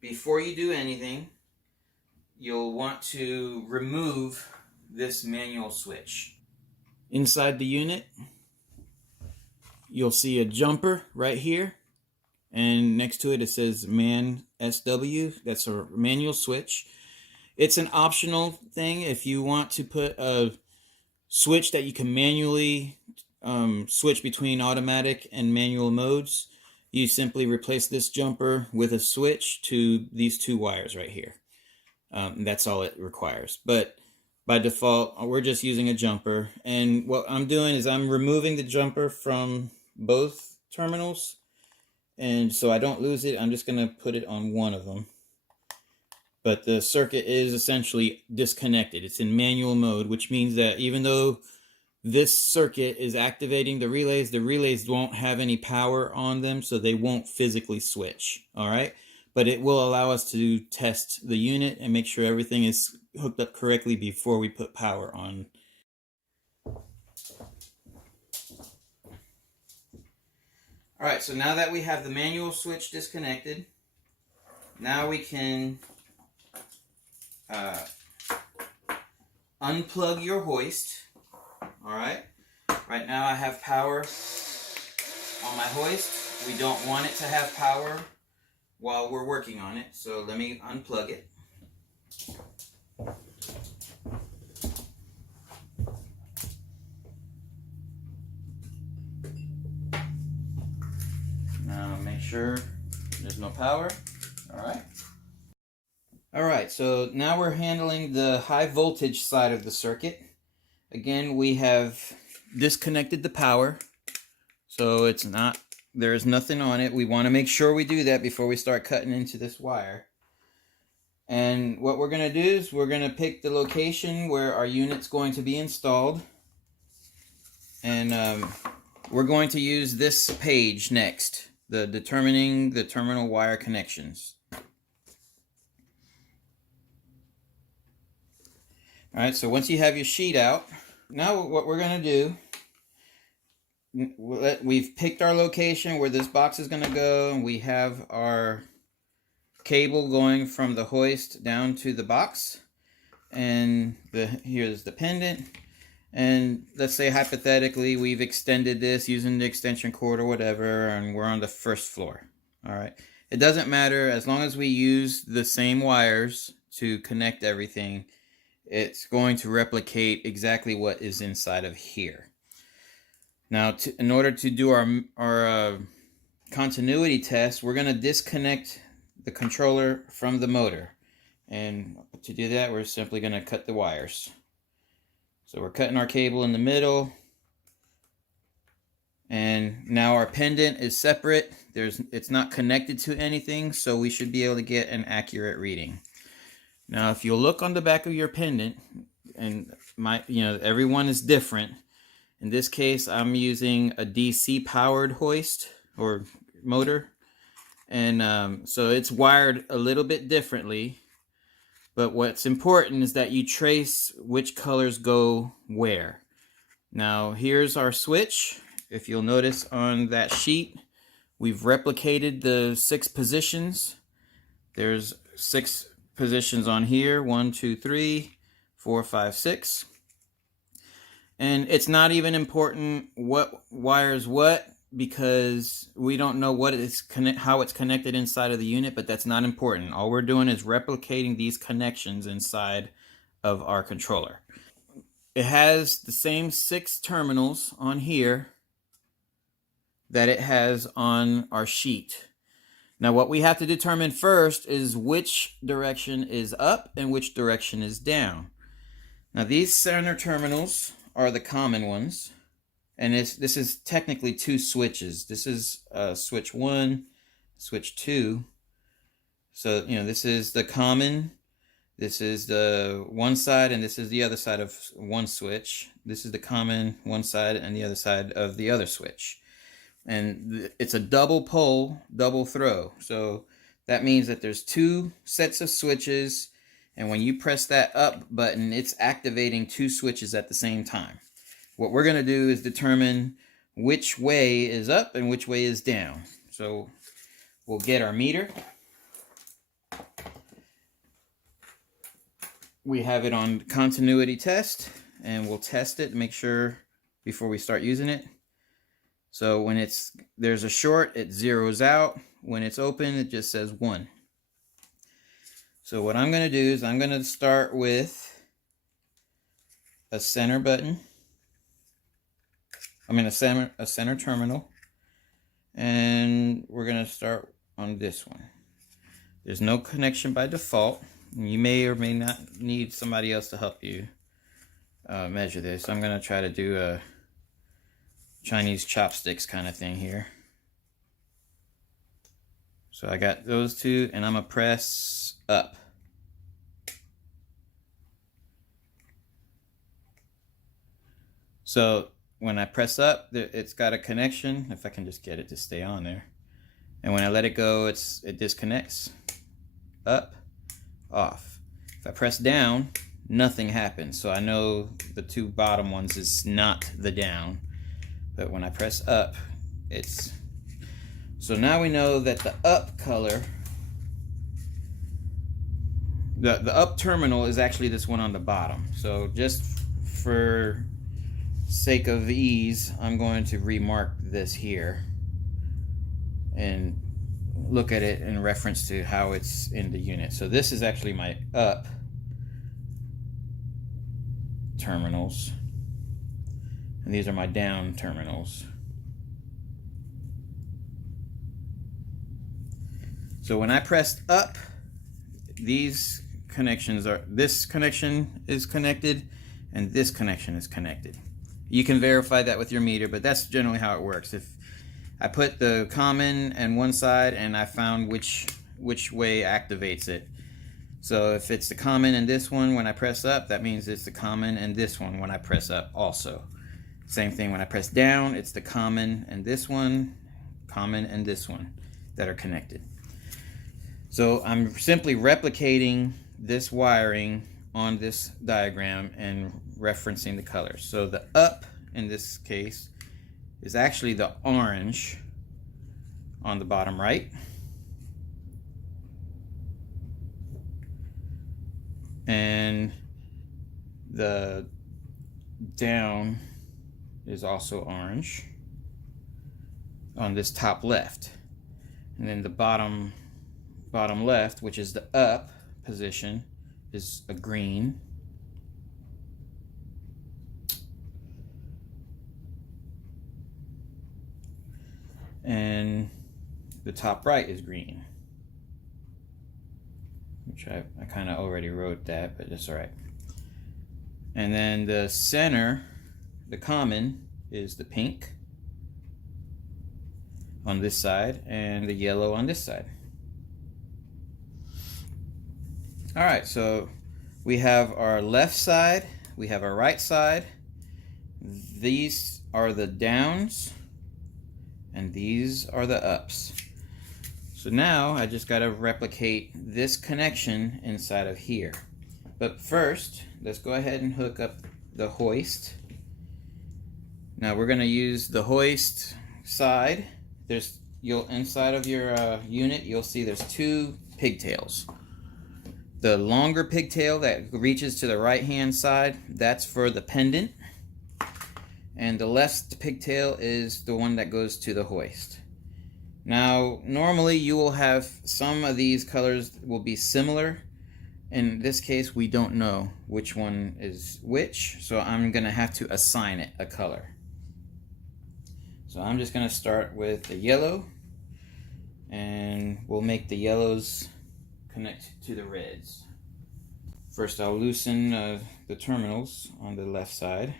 before you do anything, you'll want to remove this manual switch. Inside the unit, you'll see a jumper right here, and next to it, it says Man SW. That's a manual switch. It's an optional thing. If you want to put a switch that you can manually switch between automatic and manual modes, you simply replace this jumper with a switch to these two wires right here. That's all it requires. But by default, we're just using a jumper. And what I'm doing is I'm removing the jumper from both terminals. And so I don't lose it, I'm just going to put it on one of them. But the circuit is essentially disconnected. It's in manual mode, which means that even though this circuit is activating the relays won't have any power on them, so they won't physically switch. All right, but it will allow us to test the unit and make sure everything is hooked up correctly before we put power on. All right, so now that we have the manual switch disconnected, now we can unplug your hoist. All right. Right now I have power on my hoist. We don't want it to have power while we're working on it, so let me unplug it. Now make sure there's no power. All right. All right, so now we're handling the high voltage side of the circuit. Again, we have disconnected the power, so there's nothing on it. We want to make sure we do that before we start cutting into this wire. And what we're going to do is we're going to pick the location where our unit's going to be installed. And we're going to use this page next, determining the terminal wire connections. All right, so once you have your sheet out, now what we're going to do, we've picked our location where this box is going to go, and we have our cable going from the hoist down to the box, and here's the pendant. And let's say hypothetically we've extended this using the extension cord or whatever, and we're on the first floor. All right, it doesn't matter as long as we use the same wires to connect everything. It's going to replicate exactly what is inside of here. Now, in order to do our continuity test, we're going to disconnect the controller from the motor. And to do that, we're simply going to cut the wires. So we're cutting our cable in the middle. And now our pendant is separate. It's not connected to anything, so we should be able to get an accurate reading. Now, if you'll look on the back of your pendant, and everyone is different. In this case, I'm using a DC powered hoist or motor, and so it's wired a little bit differently. But what's important is that you trace which colors go where. Now, here's our switch. If you'll notice on that sheet, we've replicated the 6 positions. There's 6 positions on here, 1, 2, 3, 4, 5, 6. And it's not even important what wires what, because we don't know how it's connected inside of the unit, but that's not important. All we're doing is replicating these connections inside of our controller. It has the same 6 terminals on here that it has on our sheet. Now, what we have to determine first is which direction is up and which direction is down. Now, these center terminals are the common ones, and this is technically 2 switches. This is switch 1, switch 2. So, this is the common, this is the one side, and this is the other side of one switch. This is the common one side and the other side of the other switch. And it's a double pole, double throw. So that means that there's 2 sets of switches, and when you press that up button, it's activating 2 switches at the same time. What we're going to do is determine which way is up and which way is down. So we'll get our meter. we have it on continuity test, and we'll test it to make sure before we start using it. So when there's a short, it zeroes out. When it's open, it just says 1. So what I'm going to do is I'm going to start with a center button. A center terminal. And we're going to start on this one. There's no connection by default. You may or may not need somebody else to help you measure this. I'm going to try to do a Chinese chopsticks kind of thing here. So I got those two, and I'm going to press up. So when I press up, it's got a connection, if I can just get it to stay on there. And when I let it go, it disconnects. Up, off. If I press down, nothing happens. So I know the two bottom ones is not the down. But when I press up, it's... So now we know that the up color, the up terminal is actually this one on the bottom. So just for sake of ease, I'm going to remark this here and look at it in reference to how it's in the unit. So this is actually my up terminals, and these are my down terminals. So when I pressed up, these connections are, this connection is connected and this connection is connected. You can verify that with your meter, but that's generally how it works. If I put the common on one side and I found which way activates it. So if it's the common in this one when I press up, that means it's the common in this one when I press up also. Same thing when I press down, it's the common and this one, common and this one that are connected. So I'm simply replicating this wiring on this diagram and referencing the colors. So the up in this case is actually the orange on the bottom right. And the down is also orange on this top left. And then the bottom left, which is the up position, is a green. And the top right is green, which I kind of already wrote that, but that's all right. And then the center, the common, is the pink on this side and the yellow on this side. All right, so we have our left side, we have our right side. These are the downs and these are the ups. So now I just got to replicate this connection inside of here. But first, let's go ahead and hook up the hoist. Now we're going to use the hoist side. Inside of your unit, you'll see there's two pigtails. The longer pigtail that reaches to the right hand side, that's for the pendant. And the left pigtail is the one that goes to the hoist. Now, normally you will have some of these colors will be similar. In this case, we don't know which one is which, so I'm going to have to assign it a color. So I'm just going to start with the yellow, and we'll make the yellows connect to the reds. First, I'll loosen the terminals on the left side.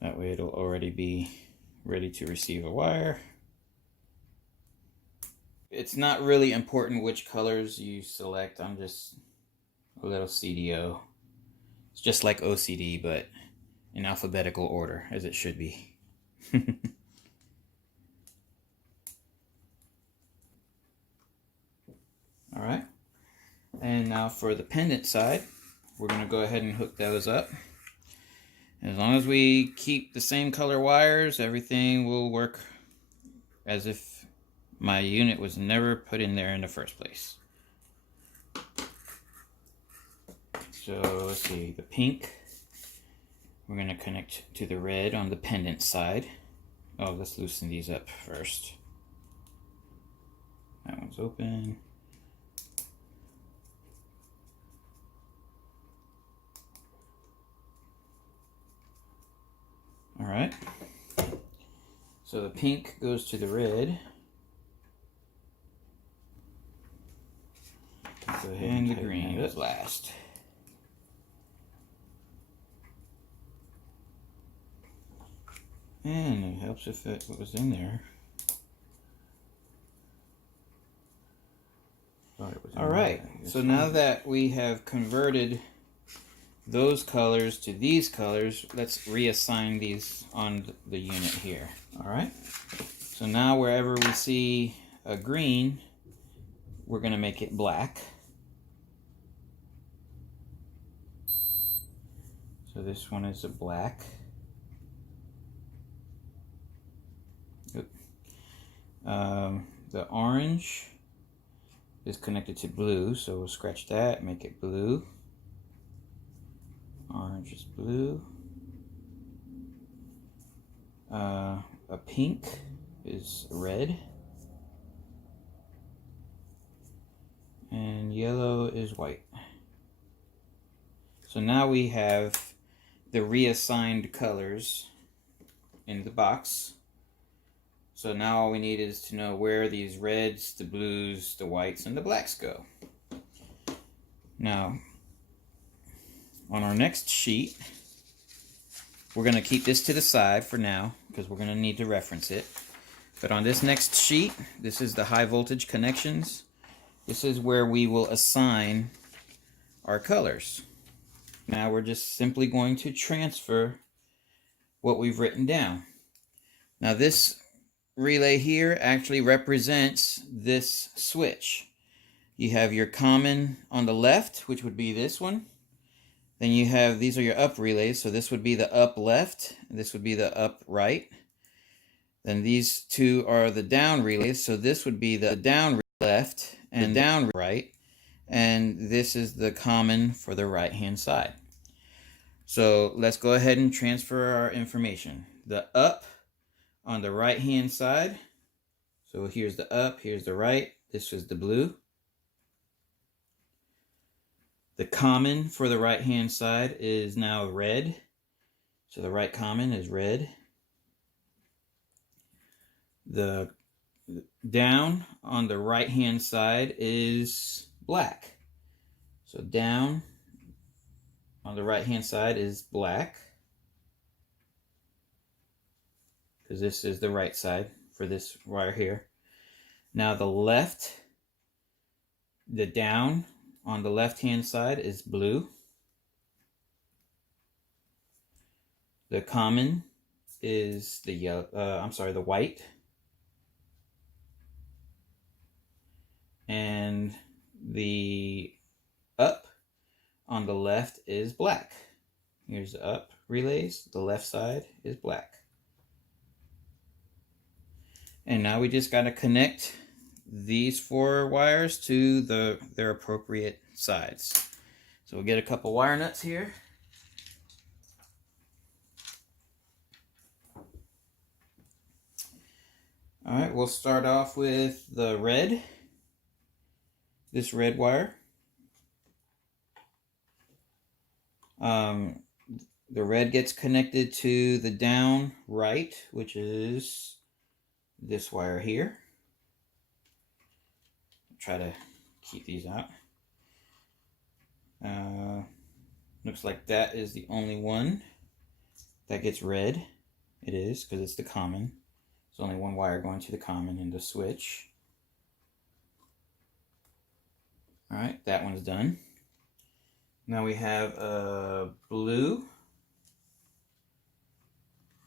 That way it'll already be ready to receive a wire. It's not really important which colors you select. I'm just a little CDO. It's just like OCD, but in alphabetical order, as it should be. All right. And now for the pendant side, we're going to go ahead and hook those up. As long as we keep the same color wires, everything will work as if My unit was never put in there in the first place. So let's see, the pink, we're going to connect to the red on the pendant side. Oh, let's loosen these up first. That one's open. All right. So the pink goes to the red. Go ahead and the green goes last. And it helps if it was in there. All right, so now that we have converted those colors to these colors, let's reassign these on the unit here. All right, so now wherever we see a green, we're going to make it black. So this one is a black. The orange is connected to blue, so we'll scratch that, make it blue. Orange is blue. A pink is red. And yellow is white. So now we have the reassigned colors in the box. So now all we need is to know where these reds, the blues, the whites, and the blacks go. Now, on our next sheet, we're going to keep this to the side for now because we're going to need to reference it. But on this next sheet, this is the high voltage connections. This is where we will assign our colors. Now we're just simply going to transfer what we've written down. Now this relay here actually represents this switch. You have your common on the left, which would be this one. Then you have, these are your up relays, so this would be the up left, and this would be the up right. Then these two are the down relays, so this would be the down left and down right, and this is the common for the right hand side. So let's go ahead and transfer our information. The up on the right hand side, so here's the up, here's the right, this is the blue. The common for the right hand side is now red, so the right common is red. The down on the right hand side is black, so down on the right hand side is black, because this is the right side for this wire here. Now the left, the down on the left hand side is blue. The common is the yellow, the white. And the up on the left is black. Here's the up relays, the left side is black. And now we just got to connect these 4 wires to their appropriate sides. So we'll get a couple wire nuts here. All right, we'll start off with the red, this red wire. The red gets connected to the down right, which is this wire here. Try to keep these out. Looks like that is the only one that gets red. It is, because it's the common. There's only one wire going to the common in the switch. All right, that one's done. Now we have blue.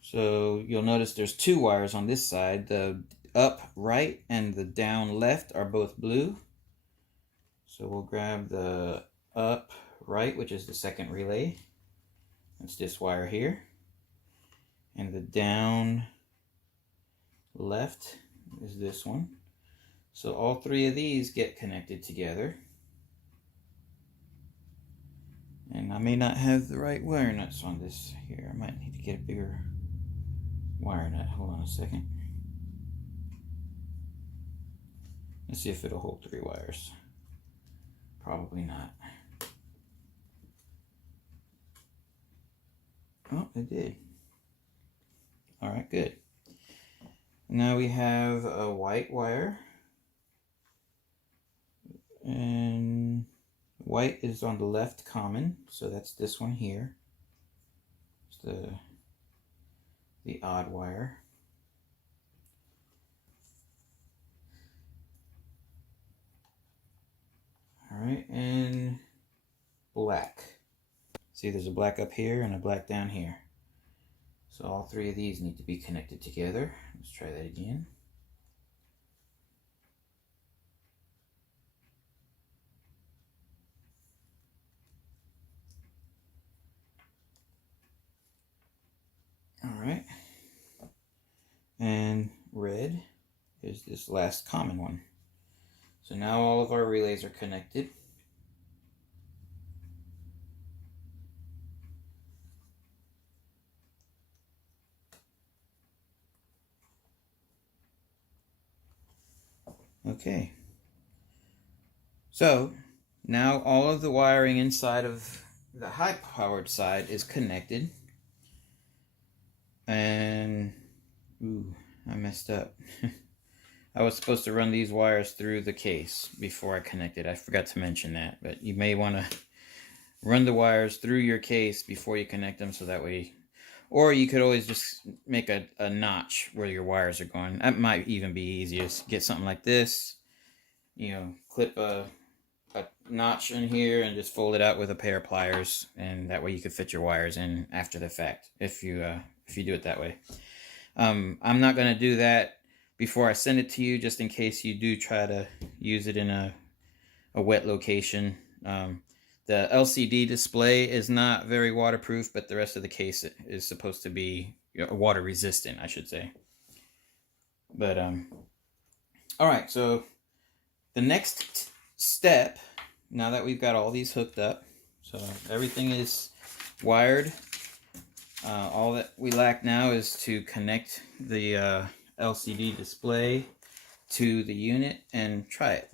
So you'll notice there's 2 wires on this side. The up right and the down left are both blue. So we'll grab the up right, which is the second relay. That's this wire here. And the down left is this one. So all three of these get connected together. And I may not have the right wire nuts on this here. I might need to get a bigger wire nut. Hold on a second. Let's see if it'll hold 3 wires. Probably not. Oh, it did. Alright, good. Now we have a white wire. And white is on the left common, so that's this one here. It's the odd wire. Alright, and black. See, there's a black up here and a black down here. So all three of these need to be connected together. Let's try that again. Alright. And red is this last common one. So now all of our relays are connected. Okay. So now all of the wiring inside of the high powered side is connected. And ooh, I messed up. I was supposed to run these wires through the case before I connected. I forgot to mention that, but you may want to run the wires through your case before you connect them, so that way, or you could always just make a notch where your wires are going. That might even be easiest. Get something like this, you know, clip a notch in here and just fold it out with a pair of pliers, and that way you could fit your wires in after the fact if you do it that way. I'm not going to do that before I send it to you, just in case you do try to use it in a wet location. The LCD display is not very waterproof, but the rest of the case is supposed to be, you know, water resistant, I should say. But all right, so the next step, now that we've got all these hooked up, so everything is wired, all that we lack now is to connect the LCD display to the unit and try it.